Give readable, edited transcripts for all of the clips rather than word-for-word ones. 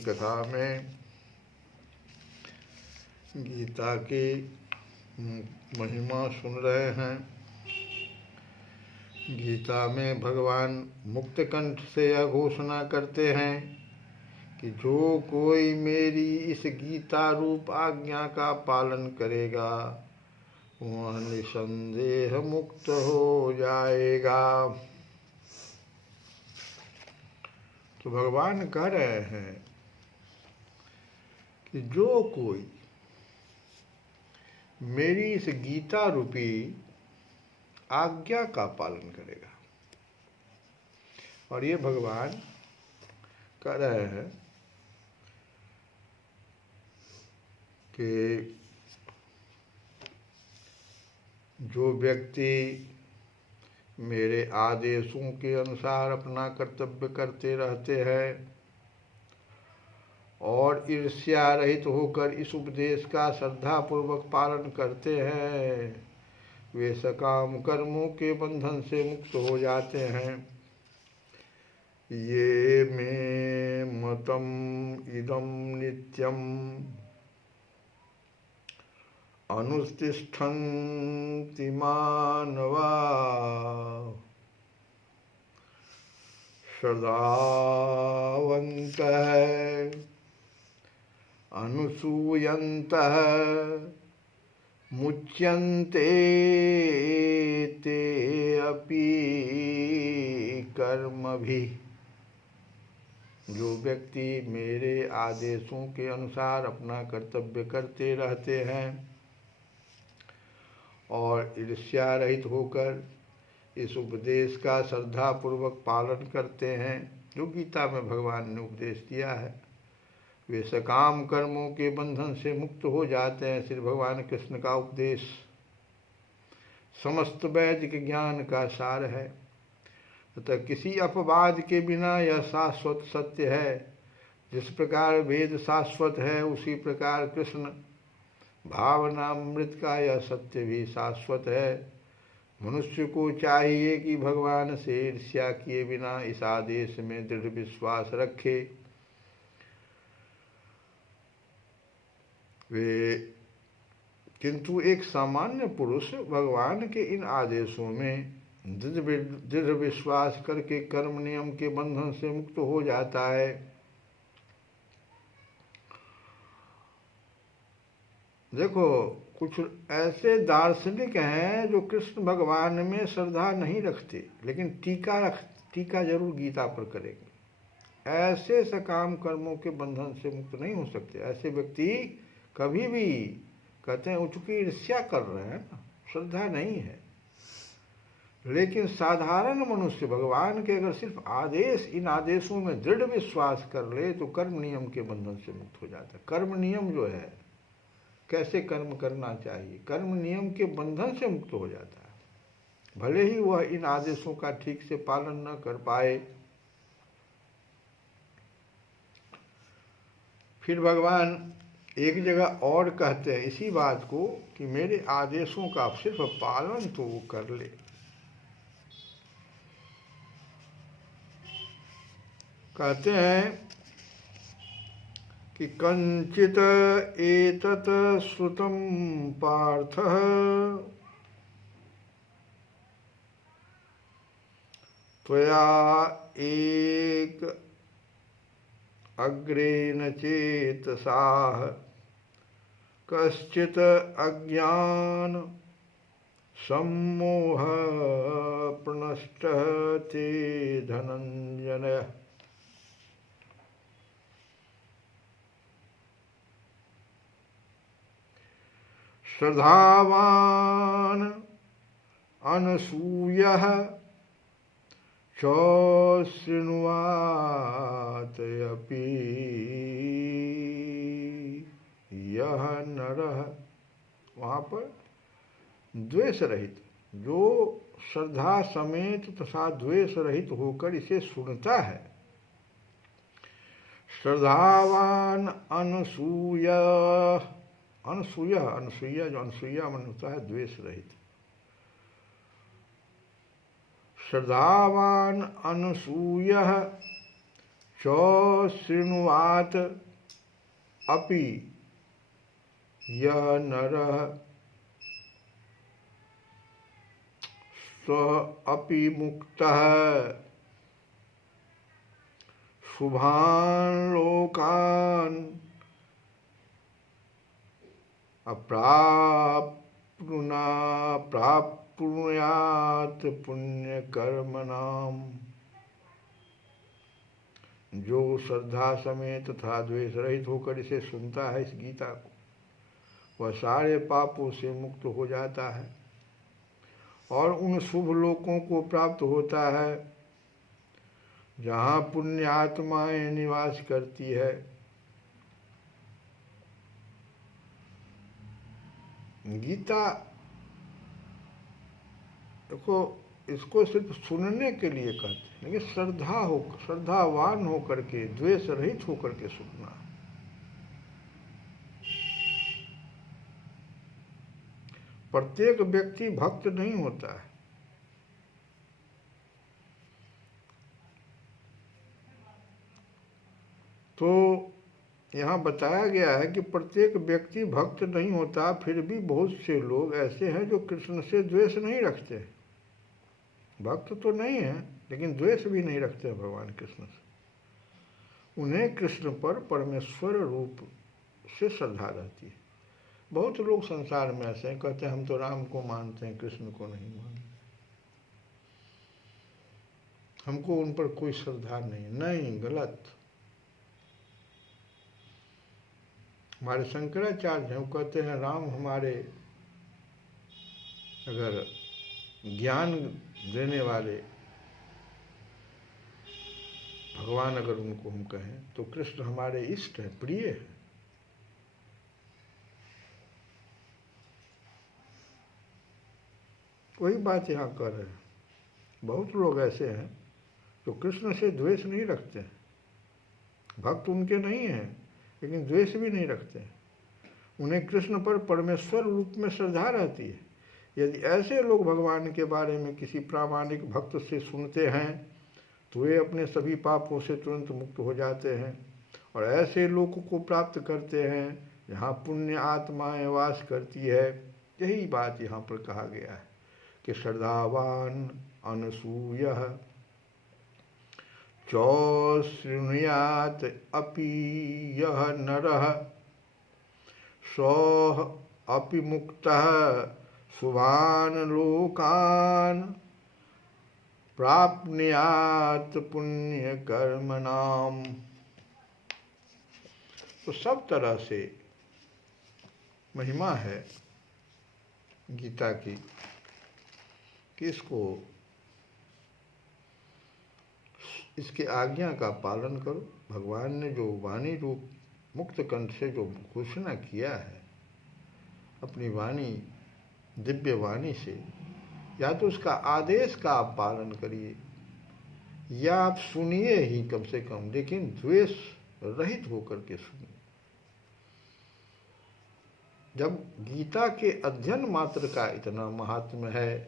कथा में गीता की महिमा सुन रहे हैं। गीता में भगवान मुक्त कंठ से यह घोषणा करते हैं कि जो कोई मेरी इस गीता रूप आज्ञा का पालन करेगा वह निसंदेह मुक्त हो जाएगा। तो भगवान कह रहे हैं कि जो कोई मेरी इस गीता रूपी आज्ञा का पालन करेगा, और ये भगवान कह रहे हैं कि जो व्यक्ति मेरे आदेशों के अनुसार अपना कर्तव्य करते रहते हैं और ईर्ष्या रहित होकर इस उपदेश का श्रद्धापूर्वक पालन करते हैं, वे सकाम कर्मों के बंधन से मुक्त हो जाते हैं। ये मे मतम इदम नित्यम अनुतिष्ठन्ति मानवा श्रद्धावन्तः अनुसूयन्तः मुच्यन्ते ते अपि कर्मभिः। जो व्यक्ति मेरे आदेशों के अनुसार अपना कर्तव्य करते रहते हैं और ईर्ष्या रहित होकर इस उपदेश का श्रद्धापूर्वक पालन करते हैं, जो गीता में भगवान ने उपदेश दिया है, वे सकाम कर्मों के बंधन से मुक्त हो जाते हैं। श्री भगवान कृष्ण का उपदेश समस्त वैदिक ज्ञान का सार है तथा किसी अपवाद के बिना यह शाश्वत सत्य है। जिस प्रकार वेद शाश्वत है, उसी प्रकार कृष्ण भावनामृत का यह सत्य भी शाश्वत है। मनुष्य को चाहिए कि भगवान से ईर्ष्या किए बिना इस आदेश में दृढ़ विश्वास रखे। वे किंतु एक सामान्य पुरुष भगवान के इन आदेशों में दृढ़ विश्वास करके कर्म नियम के बंधन से मुक्त हो जाता है। देखो, कुछ ऐसे दार्शनिक हैं जो कृष्ण भगवान में श्रद्धा नहीं रखते, लेकिन टीका जरूर गीता पर करेंगे। ऐसे सकाम कर्मों के बंधन से मुक्त नहीं हो सकते। ऐसे व्यक्ति कभी भी कहते हैं वो चूंकि ईर्ष्या कर रहे हैं ना, श्रद्धा नहीं है। लेकिन साधारण मनुष्य भगवान के अगर सिर्फ इन आदेशों में दृढ़ विश्वास कर ले तो कर्म नियम के बंधन से मुक्त हो जाता है। कर्म नियम जो है, कैसे कर्म करना चाहिए, कर्म नियम के बंधन से मुक्त हो जाता है, भले ही वह इन आदेशों का ठीक से पालन न कर पाए। फिर भगवान एक जगह और कहते हैं इसी बात को कि मेरे आदेशों का सिर्फ पालन तो वो कर ले। कहते हैं कि कंचित एतत् श्रुतं पार्थ त्वया एक अग्रेण चेतसा कश्चित् अज्ञान सम्मोह प्रणष्टः ते धनंजय। श्रद्धावान अनसूयः च शृण्वात अपि यह नरः। वहाँ पर द्वेष रहित, जो श्रद्धा समेत तथा द्वेष रहित होकर इसे सुनता है। श्रद्धावान अनसूया जो अनसूया मन होता है द्वेष रहित। श्रद्धावान अनसूयः च शृण्वात अपि यह नरः स अपि मुक्तः शुभान् लोकान् प्राप्नुयात् पुण्यकर्मणाम्। जो श्रद्धा समेत तथा द्वेष रहित होकर इसे सुनता है, इस गीता को, वह सारे पापों से मुक्त हो जाता है और उन शुभ लोकों को प्राप्त होता है जहाँ पुण्य आत्माएं निवास करती है। गीता देखो, इसको सिर्फ सुनने के लिए कहते हैं, लेकिन श्रद्धावान होकर के, द्वेष रहित होकर के सुनना। प्रत्येक व्यक्ति भक्त नहीं होता है। तो यहाँ बताया गया है कि प्रत्येक व्यक्ति भक्त नहीं होता, फिर भी बहुत से लोग ऐसे हैं जो कृष्ण से द्वेष नहीं रखते। भक्त तो नहीं है, लेकिन द्वेष भी नहीं रखते भगवान कृष्ण से। उन्हें कृष्ण पर परमेश्वर रूप से श्रद्धा रहती है। बहुत लोग संसार में ऐसे हैं, कहते हैं हम तो राम को मानते हैं, कृष्ण को नहीं मानते, हमको उन पर कोई श्रद्धा नहीं। नहीं, गलत। हमारे शंकराचार्य हैं, वो कहते हैं राम हमारे अगर ज्ञान देने वाले भगवान अगर उनको हम कहें, तो कृष्ण हमारे इष्ट है, प्रिय है। वही बात यहाँ कर रहे हैं। बहुत लोग ऐसे हैं जो कृष्ण से द्वेष नहीं रखते, भक्त उनके नहीं हैं, लेकिन द्वेष भी नहीं रखते। उन्हें कृष्ण पर परमेश्वर रूप में श्रद्धा रहती है। यदि ऐसे लोग भगवान के बारे में किसी प्रामाणिक भक्त से सुनते हैं तो वे अपने सभी पापों से तुरंत मुक्त हो जाते हैं और ऐसे लोगों को प्राप्त करते हैं जहाँ पुण्य आत्माएं वास करती है। यही बात यहाँ पर कहा गया है कि श्रद्धावान अनसूयः चौशृणुयात् अपि यः नरः सः अपि मुक्तः शुभान् लोकान् प्राप्नुयात् पुण्य कर्मणाम्। तो सब तरह से महिमा है गीता की कि इसके आज्ञा का पालन करो। भगवान ने जो वाणी रूप मुक्त कंठ से जो घोषणा किया है अपनी वाणी, दिव्य वाणी से, या तो उसका आदेश का आप पालन करिए या आप सुनिए ही कम से कम, लेकिन द्वेष रहित होकर के सुनिए। जब गीता के अध्ययन मात्र का इतना महात्म्य है,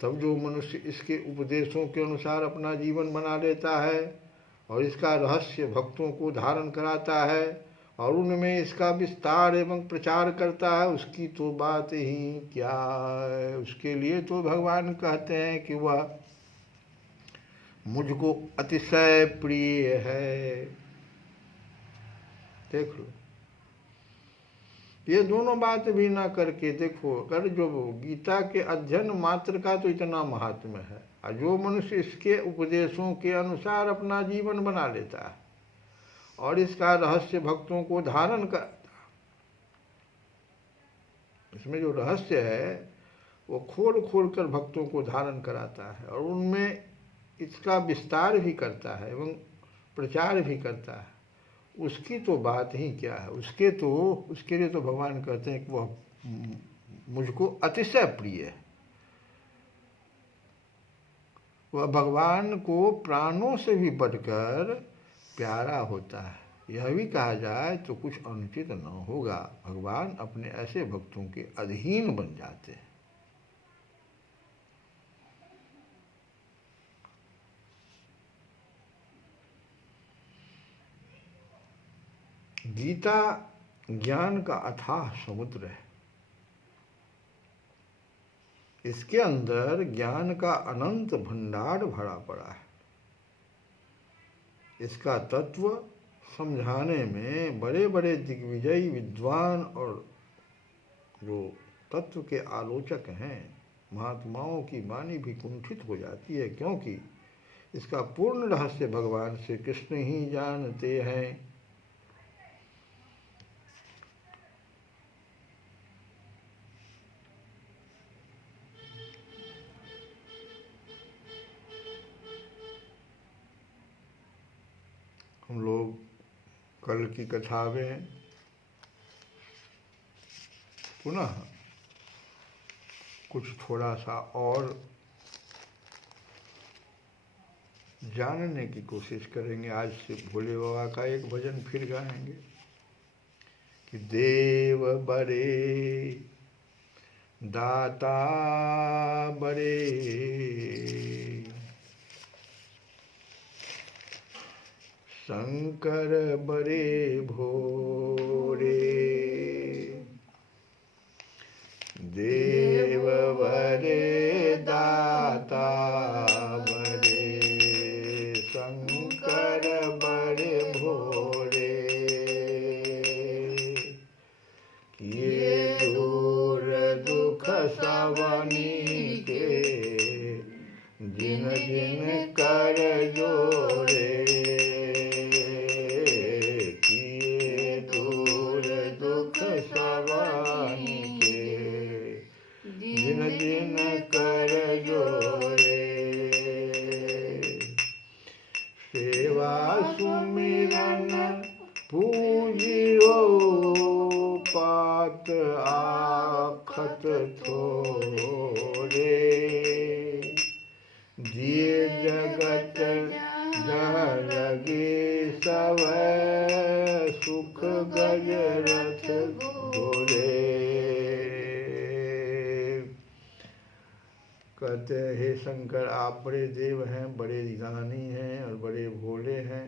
तब जो मनुष्य इसके उपदेशों के अनुसार अपना जीवन बना लेता है और इसका रहस्य भक्तों को धारण कराता है और उनमें इसका विस्तार एवं प्रचार करता है, उसकी तो बात ही क्या है। उसके लिए तो भगवान कहते हैं कि वह मुझको अतिशय प्रिय है। देख लो, ये दोनों बात भी ना करके देखो, अगर जो गीता के अध्ययन मात्र का तो इतना महात्म्य है और जो मनुष्य इसके उपदेशों के अनुसार अपना जीवन बना लेता है और इसका रहस्य भक्तों को धारण करता, इसमें जो रहस्य है वो खोल खोल कर भक्तों को धारण कराता है और उनमें इसका विस्तार भी करता है एवं प्रचार भी करता है, उसकी तो बात ही क्या है। उसके लिए तो भगवान कहते हैं कि वह मुझको अतिशय प्रिय है। वह भगवान को प्राणों से भी बढ़कर प्यारा होता है। यह भी कहा जाए तो कुछ अनुचित न होगा, भगवान अपने ऐसे भक्तों के अधीन बन जाते हैं। गीता ज्ञान का अथाह समुद्र है। इसके अंदर ज्ञान का अनंत भंडार भरा पड़ा है। इसका तत्व समझाने में बड़े बड़े दिग्विजयी विद्वान और जो तत्व के आलोचक हैं, महात्माओं की वाणी भी कुंठित हो जाती है, क्योंकि इसका पूर्ण रहस्य भगवान श्री कृष्ण ही जानते हैं। हम लोग कल की कथा में पुनः कुछ थोड़ा सा और जानने की कोशिश करेंगे। आज से भोले बाबा का एक भजन फिर गाएंगे कि देव बड़े दाता बड़े, शंकर बड़े भोरे, देव बड़े दाता बड़े, शंकर बड़े भोरे, किए दूर दुख सवनी के, जिन जिन कर जोड़े, किए दूर दुख सवनी के, जिन जिन कर जोड़े, सेवा सुमिरन पूजियो, पात आखत थोड़े, दिए जगत जह लगे सब, सुख गज रथ घोड़े। कहते हैं हे शंकर, आप बड़े देव हैं, बड़े ज्ञानी हैं और बड़े भोले हैं।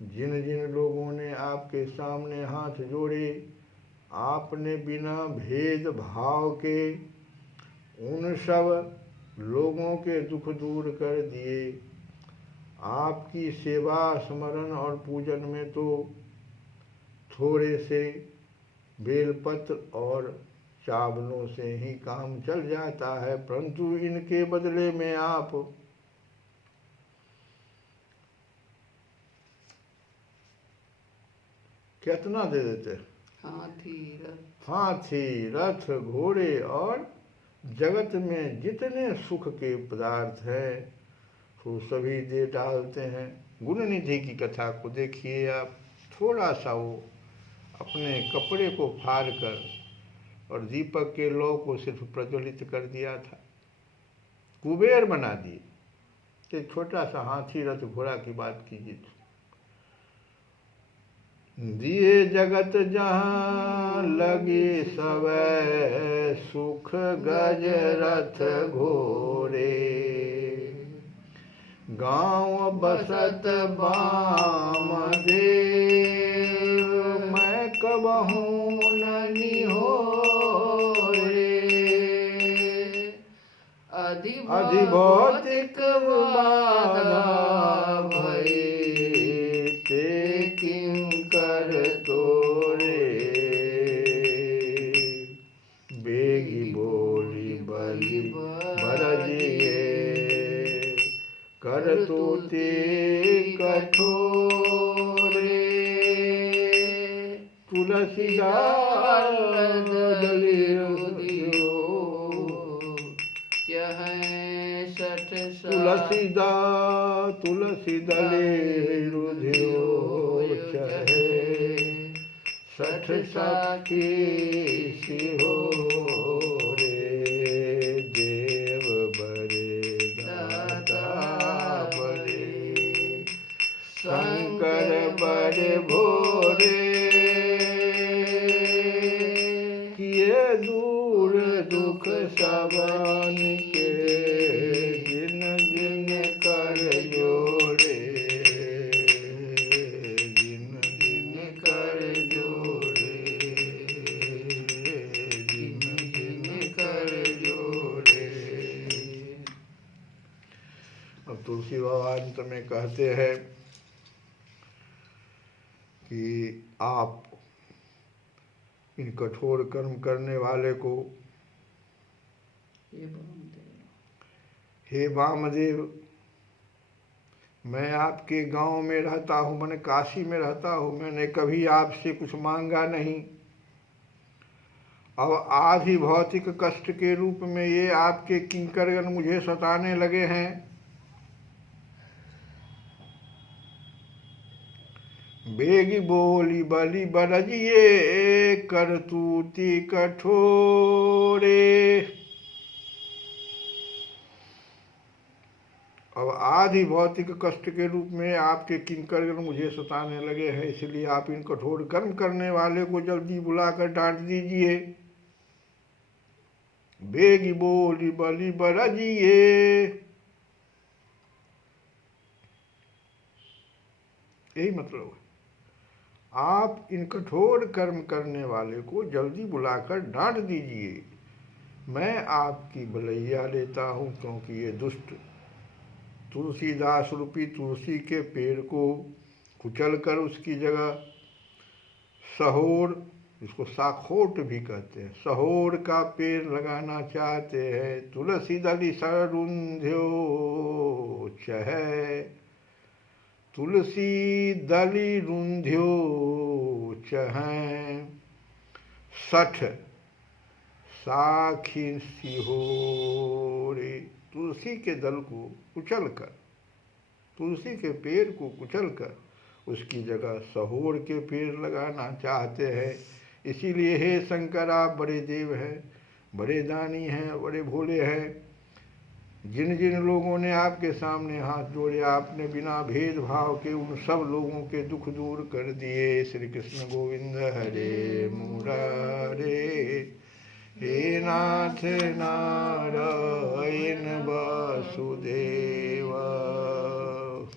जिन जिन लोगों ने आपके सामने हाथ जोड़े, आपने बिना भेद भाव के उन सब लोगों के दुख दूर कर दिए। आपकी सेवा स्मरण और पूजन में तो थोड़े से बेलपत्र और चावलों से ही काम चल जाता है, परंतु इनके बदले में आप कितना दे देते? हाथी रथ घोड़े और जगत में जितने सुख के पदार्थ हैं वो सभी दे डालते हैं। गुण निधि की कथा को देखिए आप, थोड़ा सा वो अपने कपड़े को फाड़ कर और दीपक के लौ को सिर्फ प्रज्वलित कर दिया था, कुबेर बना दिए। तो छोटा सा हाथी रथ घोड़ा की बात कीजिए। दिए जगत जहाँ लगे सब, सुख गज रथ घोरे, गाँव बसत बामदेव, मैं कबहूँ न निहोरे, अधिभौतिक बाधा भई, ते किंकर तोरे, बेगी बोली बलि भरजिए, कर तोते कठोरे, तुलसीदास तुलसी दले रुधिरो चहे, सठ साखी सिहो रे, देव बड़े दाता बड़े, शंकर बड़े भोरे, किए दूर दुख सबन के, जिन जिन कर जोड़े, जिन जिन कर जोड़े, जिन जिन कर जोड़े। अब तुलसी बाबा अंत में कहते हैं कि आप इन कठोर कर्म करने वाले को, हे वामदेव, मैं आपके गांव में रहता हूँ, मैंने काशी में रहता हूँ, मैंने कभी आपसे कुछ मांगा नहीं। अब आज ही भौतिक कष्ट के रूप में ये आपके किंकरगण मुझे सताने लगे हैं। बेगी बोली बलि बरजिए करतूती कठोरे। अब आदि भौतिक कष्ट के रूप में आपके किंकरगण मुझे सताने लगे हैं, इसलिए आप इन कठोर कर्म करने वाले को जल्दी बुलाकर डांट दीजिए। बेगी बोली बलि बरजिए, यही मतलब है। आप इन कठोर कर्म करने वाले को जल्दी बुलाकर डांट दीजिए। मैं आपकी भलैया लेता हूँ, क्योंकि ये दुष्ट तुलसीदास रूपी तुलसी के पेड़ को कुचल कर उसकी जगह सहोर, इसको साखोट भी कहते हैं, सहोर का पेड़ लगाना चाहते हैं। तुलसी दली सरुंध्यो चहे, तुलसी दली रुंध्यो चहें, सठ साखी सिहोरे। तुलसी के दल को कुचल कर, तुलसी के पेड़ को कुचल कर उसकी जगह सहोर के पेड़ लगाना चाहते हैं। इसीलिए हे शंकर, आप बड़े देव हैं, बड़े दानी हैं, बड़े भोले हैं। जिन जिन लोगों ने आपके सामने हाथ जोड़े, आपने बिना भेदभाव के उन सब लोगों के दुख दूर कर दिए। श्री कृष्ण गोविंद हरे मुरारे, हे नाथ नारायण वासुदेव।